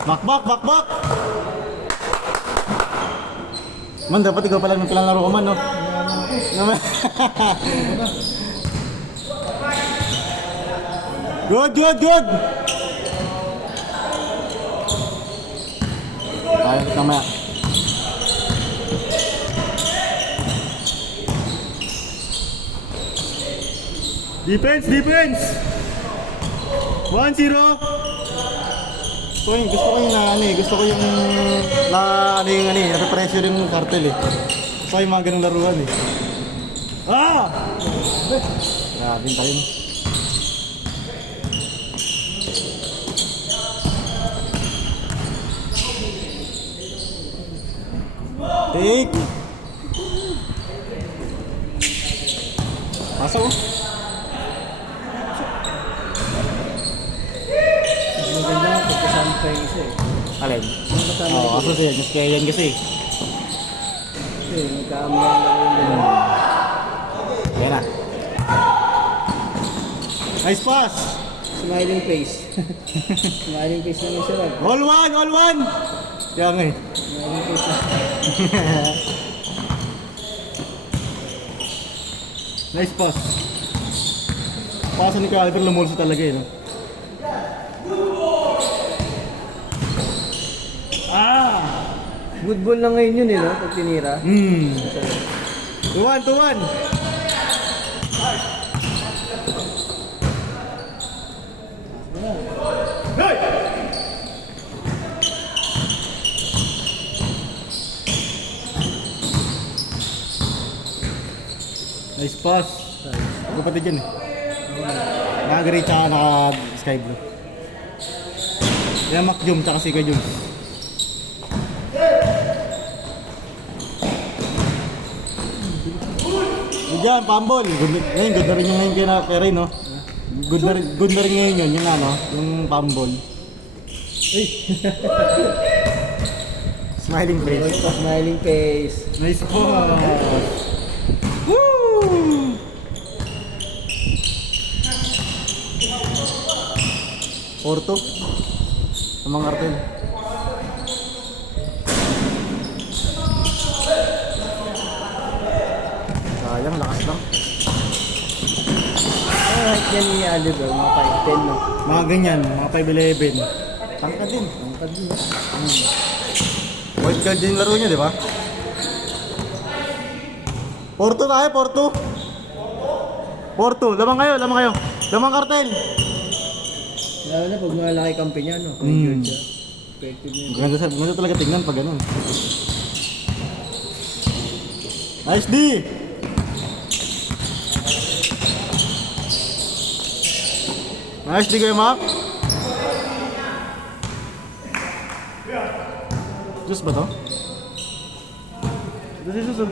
Bakbak, bakbak! Man, dapat ikaw pala ng pinalaro ko man, no? Good, good, good! Ayaw kita maya. Defense, defense! 1-0! Gusto ko yung gusto ko yung nape-pressure yung cartel eh. Gusto ko yung mga ganung laruan eh. Ah! Grabe tayo no. Take! Pasok oh. Maganda nga pagkasama pa yung isa eh. Alin? Kasama Oo, aso siya. Mas kaya yan kasi. Kasi magkaamuhan lang yung ganun. Yan na. Nice pass! Smiling face. Smiling face naman siya lang. All one! All one! Kaya nga eh. Smiling face lang. Nice pass. Pasa ni Kuya Albert lumulso talaga eh. No? Ah! Good ball lang ngayon yun eh, no? Pag tinira. 2-1, 2-1! Nice pass. Kapatid yan eh. Naka-gray tsaka naka-sky blue. Yan Mac Jum tsaka si Kuya Jum. Diyan, pambol. Ngayon, good na rin yung ngayon kay Ray, no? Good na rin ngayon yun, yung ano, yung pambol. Smiling face. Smiling face. Nice pass. Woo! Porto. Amang kartel. Sayang, lakas lang. Alright, yan ni Oliver, mga 5'10", no? Mga ganyan, mga 5'11". Tangkad din. Tangkad din, no? White card din laro niya, di ba? Porto tayo, Porto. Porto, lamang kayo, lamang kayo. Lamang kartel. Lalo na pag malaki kampi niya, no? Kung injured siya. Effective niya. Ganda talaga tignan pag ganun. Nice D! Nice D kayo, Mac. Diyos ba to? Diyos.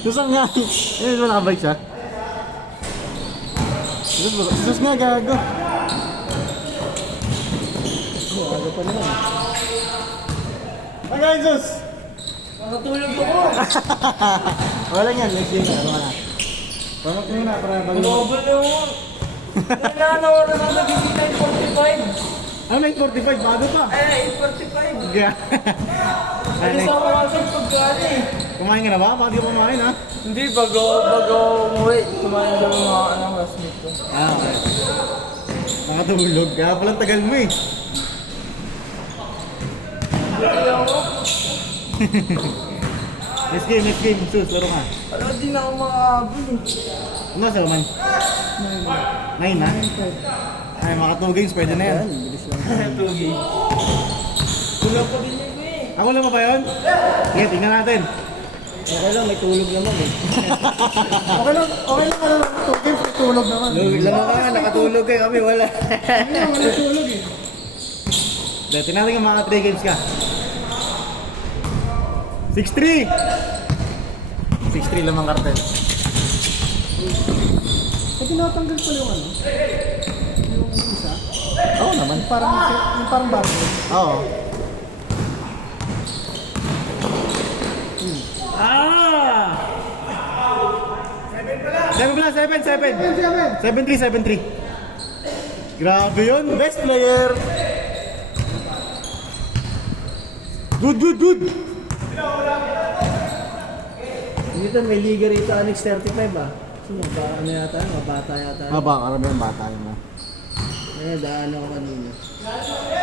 Diyos ang nga. Hindi ba nakabike siya? Diyos nga, gago. Aga pa naman. Magaling, Diyos! Nakatulog ako! Wala yan, let's see. Ano ka na? Pamak mo na para bago. Global naman! Wala na oras na nagiging 9:45. Ano, 9:45? Bago pa. Ay, 8:45. Gaya. Alis ako kasi pagkaan eh. Kumain ka na ba? Bakit di ka kumain, ha? Hindi, bago umuwi. Kumain lang yung mga classmate ko. Ah, okay. Nakatulog. Kaya palang tagal mo eh. Hindi ako. Next game. Sus, laro ka. Ano, di na ako makahabol eh. Ano sa laman? 9 na? Ay, mga 2 games, pwede na yan. Bilis lang. Tugi. Tulog pa din yun eh. Ako lang ba yun? Sige, tingnan natin. Okay lang, may tulog naman eh. Okay lang ka naman. 2 games, may tulog naman. Tulog lang ka nga, nakatulog eh. Kami wala. Wala tulog eh. Tingnan natin yung mga 3 games ka. 6-3! 6-3 lamang kartel. Pag tinatanggal pala yung ano? Yung isa? Oo naman. Yung parang bago. Oo. Seven pala! 7 pala, 7. 7-3. Grabe yun. Best player. Good, good, good. Dito may liga rito, Annex 35 ah. So, ano yata, mabata yata. Baka karamihan bata yun na. Daan ako kanina.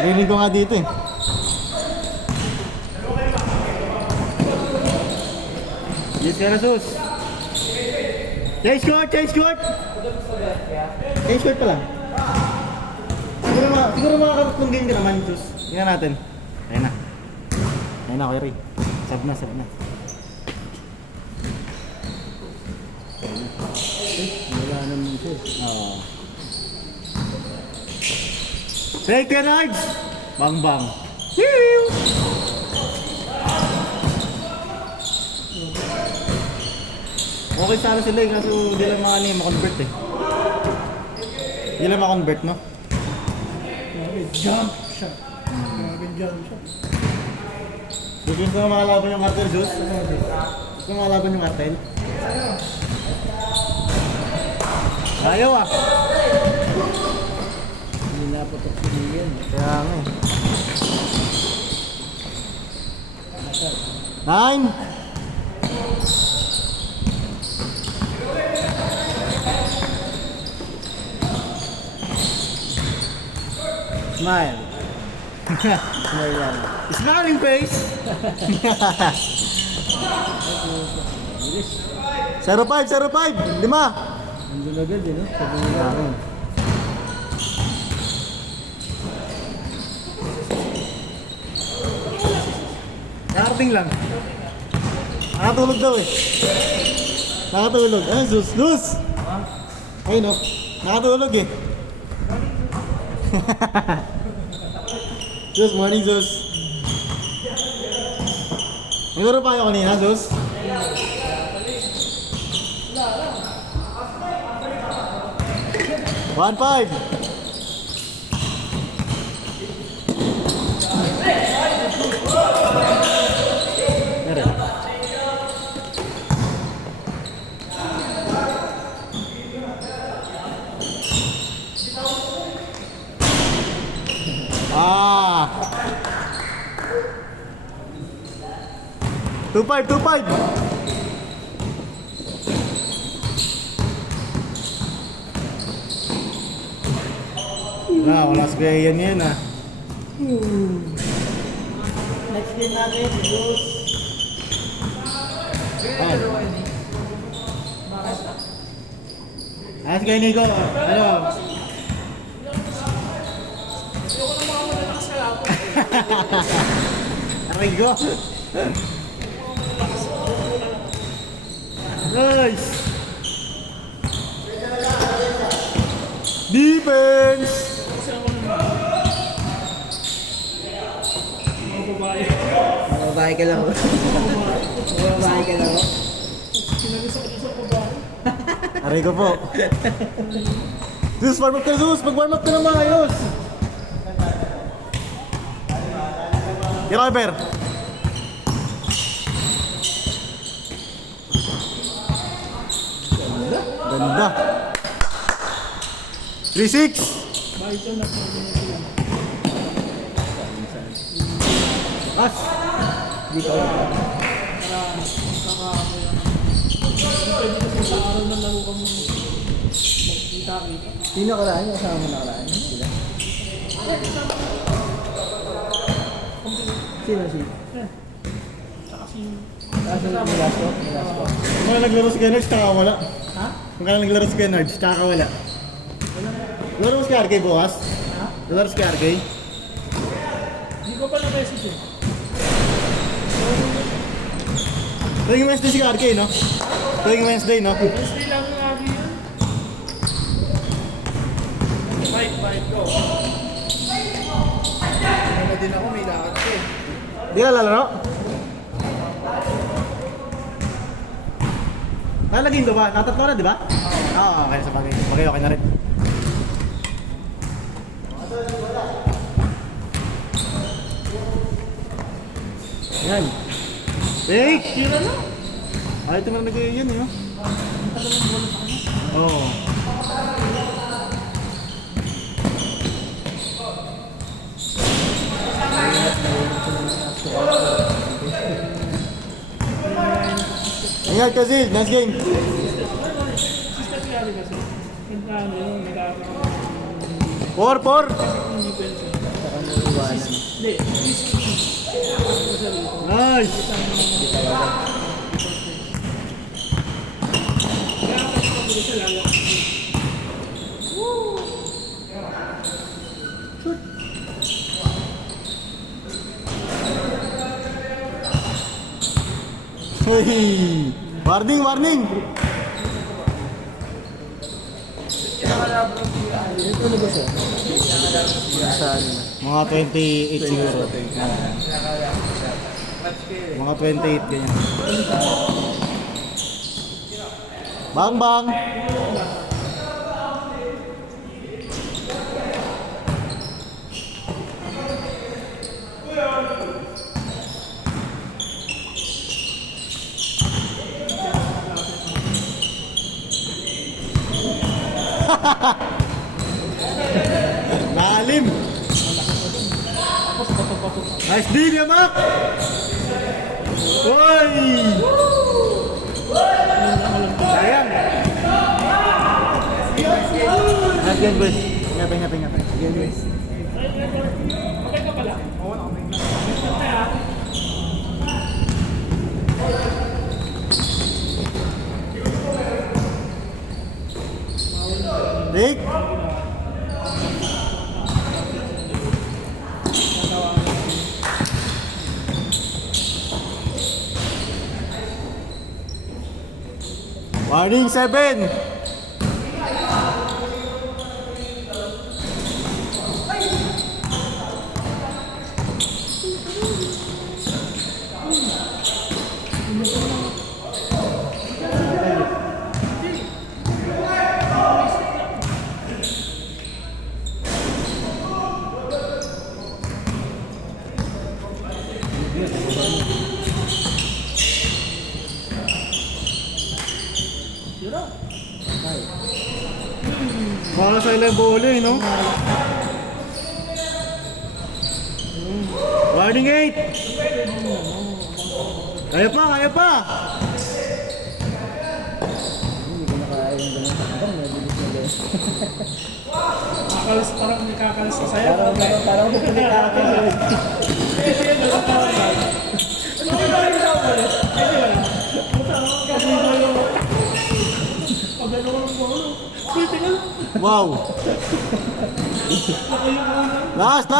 Rinig ko nga dito eh. Yes, Karasus. Change court, change court. Change court pa lang. Siguro makakapag game ka naman, Jus. Tingnan natin. Ayun na. Ayun na, Kuya Ray. Sab na, sab na. Wala naman siya. Oo. Say, Kuya Nards! Bang bang. Hiu! Okay sana sila eh, kaso hindi lang makonvert eh. Hindi lang makonvert, no? Jump shot. Jump shot. Gusto mo makalaban yung cartel, Jus? Gusto mo makalaban yung cartel? Ayaw ah! Hindi napatok si Lian. Kaya nga eh. 9! Smile. Smile lang. Smiling face. 05, 05, 5. Nandun agad eh, no? Sa mga Nakarating lang. Nakatulog daw eh. Nakatulog. Ayun, Zus. Zus! Ayun o. Nakatulog eh. Zus, morning Zus. Naglaro pa kayo kanina, Zus? One five. Ah. 2-5, 2-5. Wala si Kuya Ian yan ah. next game natin, Diyos. Si Kuya Nico, ano? Arigo. Nice. Defense. Mababae ka lang. Mababae ka lang. Arigo po. Zeus, warm up ka, Zeus. Mag-warm up ka na maayos. Kira kay Per. Ganda. 3-6. As. Dito. Sino kalahin? Kasama mo na kalahin? Sila? Sino si? Kaso Milasco? Milasco. Kung naglaro si Kennard, tsaka wala. Ha? Kung naglaro si Kennard, tsaka wala. Laro mo si RK bukas? Ha? Laro si RK? Hindi ko pa na-message eh. Tuwing Wednesday si RK, no? Tuwing Wednesday, no? Wednesday lang lagi yun. Bike, go. Ano din ako, may lakad ko eh. Di ka lalaro? Nalagin ko ba? Natatlo na, di ba? Oo. Okay, sa bagay. Okay, okay na rin. Yan. Hey! Tira na. Ay, ito na nag-iyan eh. Oo. Ingat ka, Zil. Nice game. System kaya kasi. Yung plano yun, nagkakaroon. 4-4. Saka mo iwanan. Hindi, Nice. Hey. Warning, warning. Ito na ba siya? Nasa ano na? Mga 28 siguro. Mga 28 ganyan. Bang bang. Lalim. Nice D, Yamak. Uy. Sayang. Nice game, boys. Ngapay. Again, guys. okay ka pala. Oo, okay. Rick. Warning 7. Para sa ilang bowling, no? Warning 8. Kaya pa. Hindi ko na kaya yung ganun takbang. Mabilis na guys. Kakalas, parang may kakalas sa sayo. Parang pupulit natin. Kasi yun, nagkakaroon na. Ano ba yung tao ba? Hindi ba? Kasi yung pag ano ko ng bolo. Uy, tingnan. Wow. Last.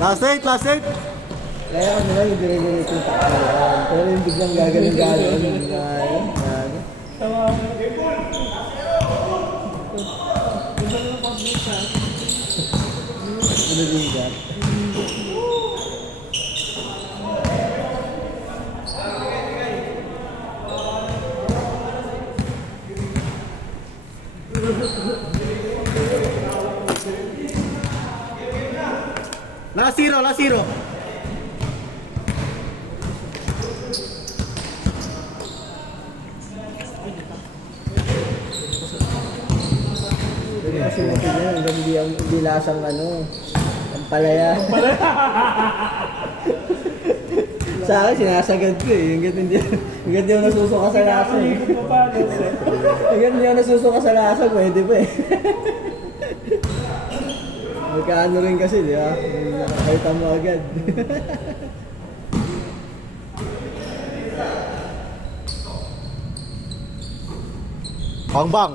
Last 8. Kaya ko naman yung dire-diretso yung takbang. Pero yung biglang gagaling. Tawa mo. Ganda na ng pass sa Ano din ka? Last zero. Pero kasi natin yan, hanggang hindi lasang ano, ang palaya. Sa akin, sinasagad ko eh. Hanggang hindi ako nasusuka sa lasa eh. Hanggang hindi ako nasusuka sa lasa, pwede pa eh. Magkaano rin kasi, di ba? Nakakita mo agad. Bang.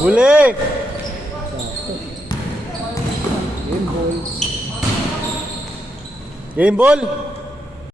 Huli. Game ball. Game ball.